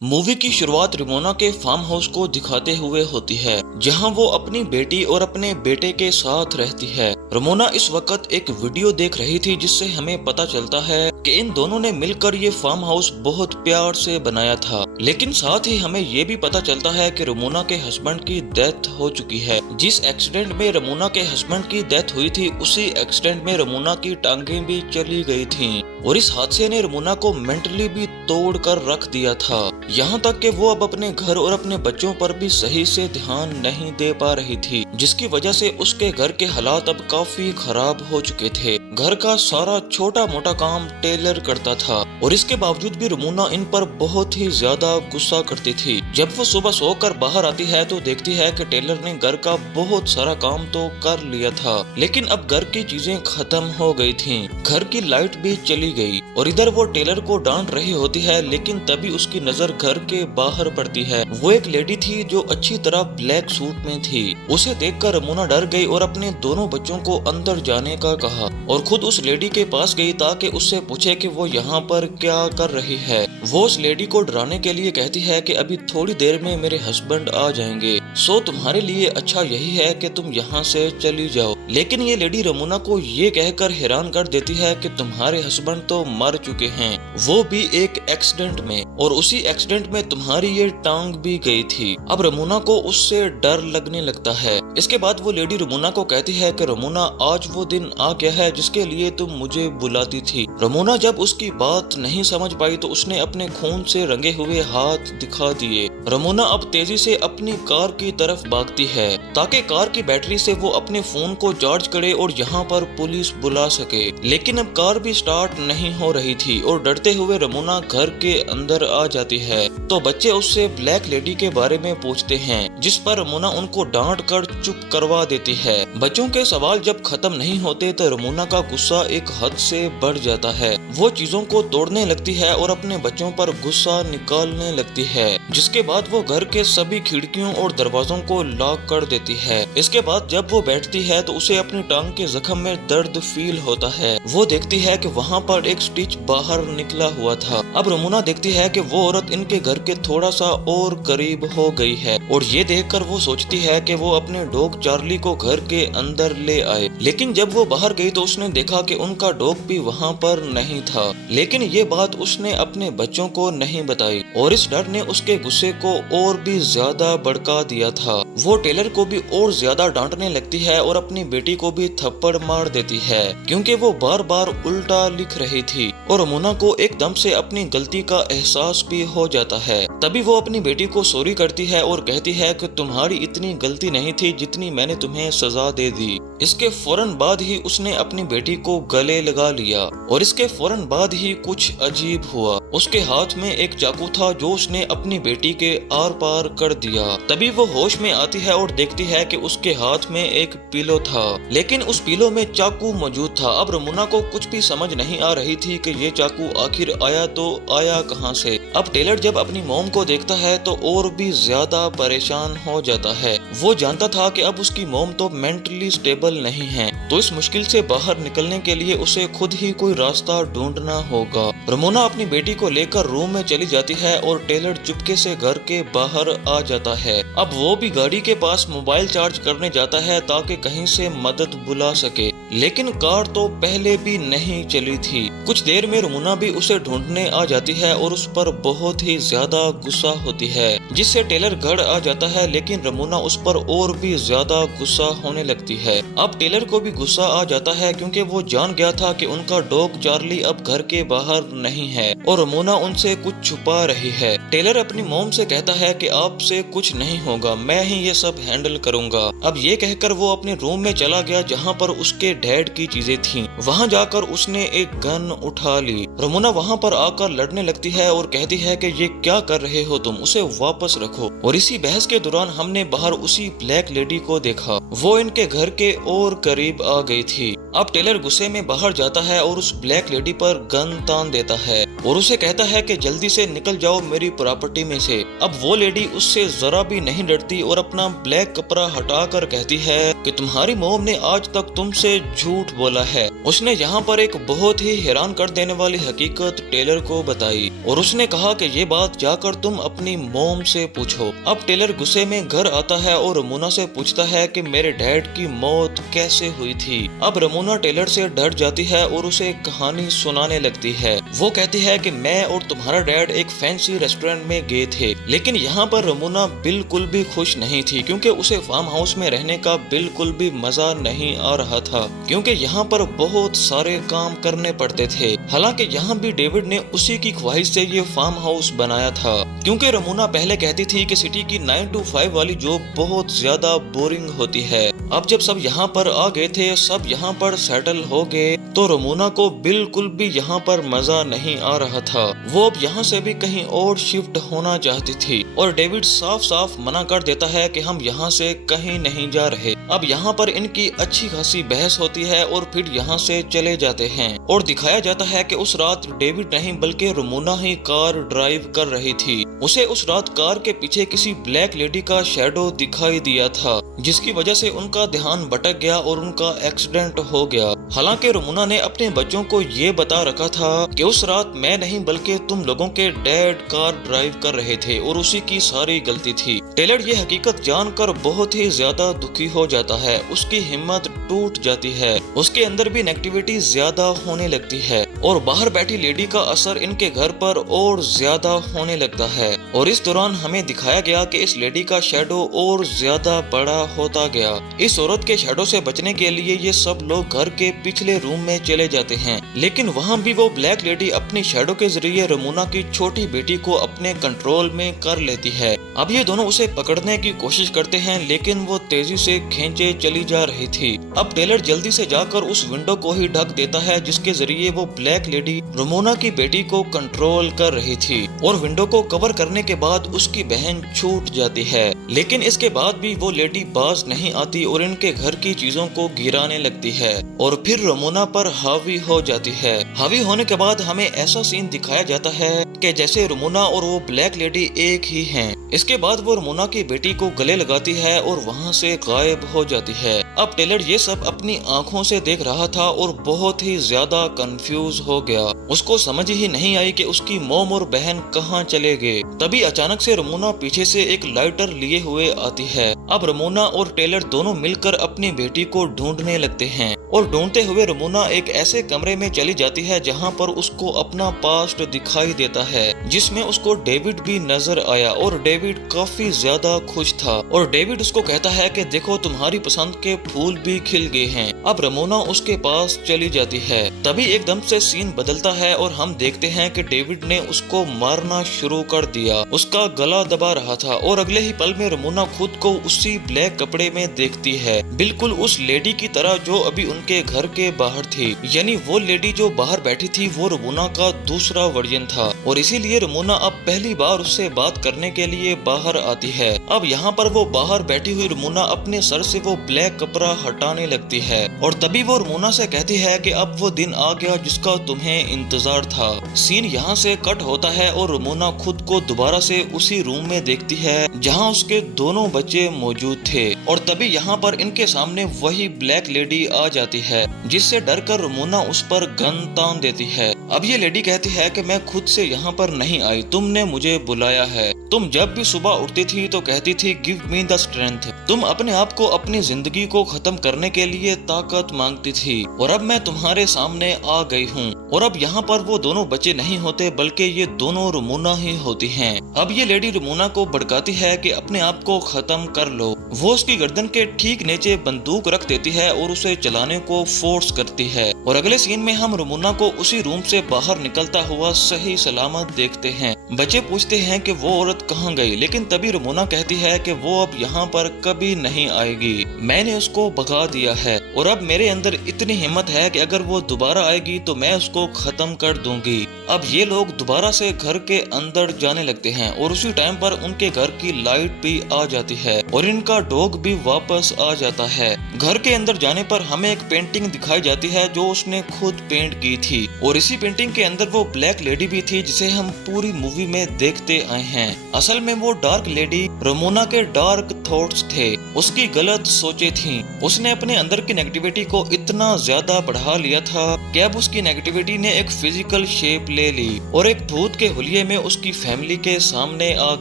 Movie की शुरुआत Ramona के फार्म हाउस को दिखाते हुए होती है, जहां वो अपनी बेटी और अपने बेटे के साथ रहती है। रमोना इस वक्त एक वीडियो देख रही थी, जिससे हमें पता चलता है कि इन दोनों ने मिलकर ये फार्म हाउस बहुत प्यार से बनाया था। लेकिन साथ ही हमें ये भी पता चलता है कि रमोना के हस्बैंड की डेथ हो चुकी है। जिस एक्सीडेंट में रमोना के हस्बैंड की डेथ हुई थी, उसी एक्सीडेंट में रमोना की टांगें भी चली गई थी और इस हादसे ने रमोना को मेंटली भी तोड़ कर रख दिया था। यहाँ तक कि वो अब अपने घर और अपने बच्चों पर भी सही से ध्यान नहीं दे पा रही थी, जिसकी वजह से उसके घर के हालात अब काफी खराब हो चुके थे। घर का सारा छोटा मोटा काम टेलर करता था और इसके बावजूद भी रमोना इन पर बहुत ही ज्यादा गुस्सा करती थी। जब वो सुबह सोकर बाहर आती है तो देखती है कि टेलर ने घर का बहुत सारा काम तो कर लिया था, लेकिन अब घर की चीजें खत्म हो गई थी। घर की लाइट भी चली गई और इधर वो टेलर को डांट रही होती है, लेकिन तभी उसकी नजर घर के बाहर पड़ती है। वो एक लेडी थी जो अच्छी तरह ब्लैक सूट में थी। उसे देखकर रमोना डर गई और अपने दोनों बच्चों को अंदर जाने का कहा और खुद उस लेडी के पास गई ताकि उससे पूछे कि वो यहाँ पर क्या कर रही है। वो उस लेडी को डराने के लिए कहती है कि अभी थोड़ी देर में मेरे हस्बैंड आ जाएंगे, सो तुम्हारे लिए अच्छा यही है कि तुम यहाँ से चली जाओ। लेकिन ये लेडी रमोना को ये कहकर हैरान कर देती है कि तुम्हारे हस्बैंड तो मर चुके हैं, वो भी एक एक्सीडेंट में, और उसी एक्सीडेंट में तुम्हारी ये टांग भी गई थी। अब रमोना को उससे डर लगने लगता है। इसके बाद वो लेडी रमोना को कहती है कि रमोना, आज वो दिन आ गया है जिसके लिए तुम मुझे बुलाती थी। रमोना जब उसकी बात नहीं समझ पाई तो उसने अपने खून से रंगे हुए हाथ दिखा दिए। रमोना अब तेजी से अपनी कार की तरफ भागती है ताकि कार की बैटरी से वो अपने फोन को चार्ज करे और यहाँ पर पुलिस बुला सके। लेकिन अब कार भी स्टार्ट नहीं हो रही थी और डरते हुए रमोना घर के अंदर आ जाती है। तो बच्चे उससे ब्लैक लेडी के बारे में पूछते हैं, जिस पर रमोना उनको डांट कर चुप करवा देती है। बच्चों के सवाल जब खत्म नहीं होते तो रमोना का गुस्सा एक हद से बढ़ जाता है। वो चीजों को तोड़ने लगती है और अपने बच्चों पर गुस्सा निकालने लगती है, जिसके बाद वो घर के सभी खिड़कियों और दरवाजों को लॉक कर देती है। इसके बाद जब वो बैठती है तो उसे अपनी टांग के जख्म में दर्द फील होता है। वो देखती है कि वहाँ पर एक स्टिच बाहर निकला हुआ था। अब रमोना देखती है कि वो औरत इनके घर के थोड़ा सा और करीब हो गई है और ये देखकर वो सोचती है कि वो अपने डॉग चार्ली को घर के अंदर ले आए। लेकिन जब वो बाहर गई तो उसने देखा कि उनका डॉग भी वहाँ पर नहीं था। लेकिन ये बात उसने अपने बच्चों को नहीं बताई और इस डर ने उसके गुस्से को और भी ज्यादा भड़का दिया था। वो टेलर को भी और ज्यादा डांटने लगती है और अपनी बेटी को भी थप्पड़ मार देती है, क्योंकि वो बार बार उल्टा लिख रही थी। और रमोना को एकदम से अपनी गलती का एहसास भी हो जाता है। तभी वो अपनी बेटी को सॉरी करती है और कहती है कि तुम्हारी इतनी गलती नहीं थी जितनी मैंने तुम्हें सजा दे दी। इसके फौरन बाद ही उसने अपनी बेटी को गले लगा लिया और इसके फौरन बाद ही कुछ अजीब हुआ। उसके हाथ में एक चाकू था जो उसने अपनी बेटी के आर पार कर दिया। तभी वो होश में आती है और देखती है कि उसके हाथ में एक पिलो था, लेकिन उस पिलो में चाकू मौजूद था। अब रमोना को कुछ भी समझ नहीं आ रही थी कि ये चाकू आखिर आया तो आया कहां से। अब टेलर जब अपनी मॉम को देखता है तो और भी ज्यादा परेशान हो जाता है। वो जानता था कि अब उसकी मॉम तो मेंटली स्टेबल नहीं है, तो इस मुश्किल से बाहर निकलने के लिए उसे खुद ही कोई रास्ता ढूंढना होगा। रमोना अपनी बेटी को लेकर रूम में चली जाती है और टेलर चुपके से घर के बाहर आ जाता है। अब वो भी गाड़ी के पास मोबाइल चार्ज करने जाता है ताकि कहीं से मदद बुला सके, लेकिन कार तो पहले भी नहीं चली थी। कुछ देर में रमोना भी उसे ढूंढने आ जाती है और उस पर बहुत ही ज्यादा गुस्सा होती है, जिससे टेलर घर आ जाता है। लेकिन रमोना उस पर और भी ज्यादा गुस्सा होने लगती है। अब टेलर को भी गुस्सा आ जाता है, क्योंकि वो जान गया था कि उनका डॉग चार्ली अब घर के बाहर नहीं है और रमोना उनसे कुछ छुपा रही है। टेलर अपनी मॉम से कहता है कि आपसे कुछ नहीं होगा, मैं ही ये सब हैंडल करूंगा। अब ये कहकर वो अपने रूम में चला गया जहाँ पर उसके डैड की चीजें थीं। वहाँ जाकर उसने एक गन उठा ली। रमोना वहाँ पर आकर लड़ने लगती है और कहती है कि ये क्या कर रहे हो तुम, उसे वापस रखो। और इसी बहस के दौरान हमने बाहर उसी ब्लैक लेडी को देखा। वो इनके घर के और करीब आ गई थी। अब टेलर गुस्से में बाहर जाता है और उस ब्लैक लेडी पर गन तान देता है और उसे कहता है कि जल्दी से निकल जाओ मेरी प्रॉपर्टी में से। अब वो लेडी उससे जरा भी नहीं डरती और अपना ब्लैक कपड़ा हटाकर कहती है कि तुम्हारी मॉम ने आज तक तुमसे झूठ बोला है। उसने यहाँ पर एक बहुत ही हैरान कर देने वाली हकीकत टेलर को बताई और उसने कहा कि ये बात जाकर तुम अपनी मॉम से पूछो। अब टेलर गुस्से में घर आता है और रमोना से पूछता है कि मेरे डैड की मौत कैसे हुई थी। अब रमोना टेलर से डर जाती है और उसे कहानी सुनाने लगती है। वो कहती है कि मैं और तुम्हारा डैड एक फैंसी रेस्टोरेंट में गए थे, लेकिन यहाँ पर रमोना बिल्कुल भी खुश नहीं थी क्योंकि उसे फार्म हाउस में रहने का बिल्कुल भी मजा नहीं आ रहा था, क्योंकि यहाँ पर बहुत सारे काम करने पड़ते थे। हालांकि यहाँ भी डेविड ने उसी की ख्वाहिश से ये फार्म हाउस बनाया था, क्योंकि रमोना पहले कहती थी कि सिटी की 9 to 5 वाली जॉब बहुत ज्यादा बोरिंग होती है। अब जब सब यहाँ पर आ गए थे, सब यहाँ पर सेटल हो गए, तो रमोना को बिल्कुल भी यहाँ पर मजा नहीं आ रहा था। वो अब यहाँ से भी कहीं और शिफ्ट होना चाहती थी और डेविड साफ साफ मना कर देता है कि हम यहाँ से कहीं नहीं जा रहे। अब यहाँ पर इनकी अच्छी खासी बहस होती है और फिर यहाँ से चले जाते हैं और दिखाया जाता है कि उस रात डेविड नहीं बल्कि रमोना ही कार ड्राइव कर रही थी। उसे उस रात कार के पीछे किसी ब्लैक लेडी का शैडो दिखाई दिया था, जिसकी वजह से उनका ध्यान भटक गया और उनका एक्सीडेंट हो गया। हालांकि रमोना ने अपने बच्चों को ये बता रखा था कि उस रात मैं नहीं बल्कि तुम लोगों के डैड कार ड्राइव कर रहे थे और उसी की सारी गलती थी। टेलर ये हकीकत जानकर बहुत ही ज्यादा दुखी हो जाता है, उसकी हिम्मत टूट जाती है, उसके अंदर भी नेगेटिविटी ज्यादा होने लगती है और बाहर बैठी लेडी का असर इनके घर पर और ज्यादा होने लगता है। और इस दौरान हमें दिखाया गया कि इस लेडी का शैडो और ज्यादा बड़ा होता गया। इस औरत के शैडो से बचने के लिए ये सब लोग घर के पिछले रूम में चले जाते हैं, लेकिन वहाँ भी वो ब्लैक लेडी अपनी शैडो के जरिए रमोना की छोटी बेटी को अपने कंट्रोल में कर लेती है। अब ये दोनों उसे पकड़ने की कोशिश करते हैं, लेकिन वो तेजी से खींचे चली जा रही थी। अब टेलर जल्दी से जाकर उस विंडो को ही ढक देता है जिसके जरिए वो ब्लैक लेडी रमोना की बेटी को कंट्रोल कर रही थी और विंडो को कवर करने के बाद उसकी बहन छूट जाती है। लेकिन इसके बाद भी वो लेडी बाज नहीं आती और इनके घर की चीजों को गिराने लगती है और फिर रमोना पर हावी हो जाती है। हावी होने के बाद हमें ऐसा सीन दिखाया जाता है कि जैसे रमोना और वो ब्लैक लेडी एक ही हैं। इसके बाद वो रमोना की बेटी को गले लगाती है और वहाँ से गायब हो जाती है। अब टेलर ये सब अपनी आंखों से देख रहा था और बहुत ही ज्यादा कंफ्यूज हो गया। उसको समझ ही नहीं आई कि उसकी मॉम और बहन कहाँ चले गए। तभी अचानक से रमोना पीछे से एक लाइटर लिए हुए आती है। अब रमोना और टेलर दोनों मिलकर अपनी बेटी को ढूंढने लगते हैं और ढूंढते हुए रमोना एक ऐसे कमरे में चली जाती है जहाँ पर उसको अपना पास्ट दिखाई देता है, जिसमें उसको डेविड भी नजर आया और डेविड काफी ज्यादा खुश था और डेविड उसको कहता है कि देखो तुम्हारी पसंद के फूल भी खिल गए हैं। अब रमोना उसके पास चली जाती है। तभी एकदम से सीन बदलता है और हम देखते हैं कि डेविड ने उसको मारना शुरू कर दिया, उसका गला दबा रहा था और अगले ही पल में रमोना खुद को उसी ब्लैक कपड़े में देखती है, बिल्कुल उस लेडी की तरह जो अभी उनके घर के बाहर थी। यानी वो लेडी जो बाहर बैठी थी वो रमोना का दूसरा वर्जन था और इसीलिए रमोना अब पहली बार उससे बात करने के लिए बाहर आती है। अब यहाँ पर वो बाहर बैठी हुई रमोना अपने सर से वो ब्लैक कपड़ा हटाने लगती है और तभी वो रमोना से कहती है कि अब वो दिन आ गया जिसका तुम्हें इंतजार था। सीन यहाँ से कट होता है और रमोना खुद को दोबारा से उसी रूम में देखती है जहाँ उसके दोनों बच्चे मौजूद थे और तभी यहाँ पर इनके सामने वही ब्लैक लेडी आ जाती है, जिससे डरकर रमोना उस पर गन तान देती है। अब ये लेडी कहती है कि मैं खुद से यहाँ पर नहीं आई, तुमने मुझे बुलाया है। तुम जब भी सुबह उठती थी तो कहती थी गिव मी द स्ट्रेंथ। तुम अपने आप को अपनी जिंदगी को खत्म करने के लिए ताकत मांगती थी और अब मैं तुम्हारे सामने आ गई हूँ। और अब यहाँ पर वो दोनों बच्चे नहीं होते बल्कि ये दोनों रमोना ही होती हैं। अब ये लेडी रमोना को भड़काती है कि अपने आप को खत्म कर लो। वो उसकी गर्दन के ठीक नीचे बंदूक रख देती है और उसे चलाने को फोर्स करती है और अगले सीन में हम रमोना को उसी रूम से बाहर निकलता हुआ सही सलामत देखते हैं। बच्चे पूछते हैं कि वो औरत कहाँ गई, लेकिन तभी रमोना कहती है कि वो अब यहाँ पर कभी नहीं आएगी, मैंने उसको भगा दिया है और अब मेरे अंदर इतनी हिम्मत है कि अगर वो दोबारा आएगी तो मैं उसको खत्म कर दूंगी। अब ये लोग दोबारा से घर के अंदर जाने लगते हैं और उसी टाइम पर उनके घर की लाइट भी आ जाती है और इनका डॉग भी वापस आ जाता है। घर के अंदर जाने पर हमें एक पेंटिंग दिखाई जाती है जो उसने खुद पेंट की थी और इसी पेंटिंग के अंदर वो ब्लैक लेडी भी थी जिसे हम पूरी मूवी में देखते आए हैं। असल में वो डार्क लेडी रमोना के डार्क थॉट्स थे, उसकी गलत सोचें थी। उसने अपने अंदर की नेगेटिविटी को इतना ज्यादा बढ़ा लिया था कि अब उसकी नेगेटिविटी ने एक फिजिकल शेप ले ली और एक भूत के हुलिये में उसकी फैमिली के सामने आ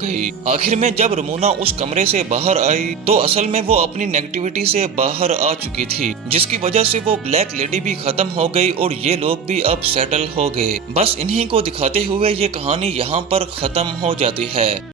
गई। आखिर में जब रमोना उस कमरे से बाहर आई तो असल में वो अपनी नेगेटिविटी से बाहर आ चुकी थी, जिसकी वजह से वो ब्लैक लेडी भी खत्म हो गई और ये लोग भी अब सेटल हो गए। बस इन्हीं को दिखाते हुए ये कहानी यहाँ पर खत्म हो जाती है।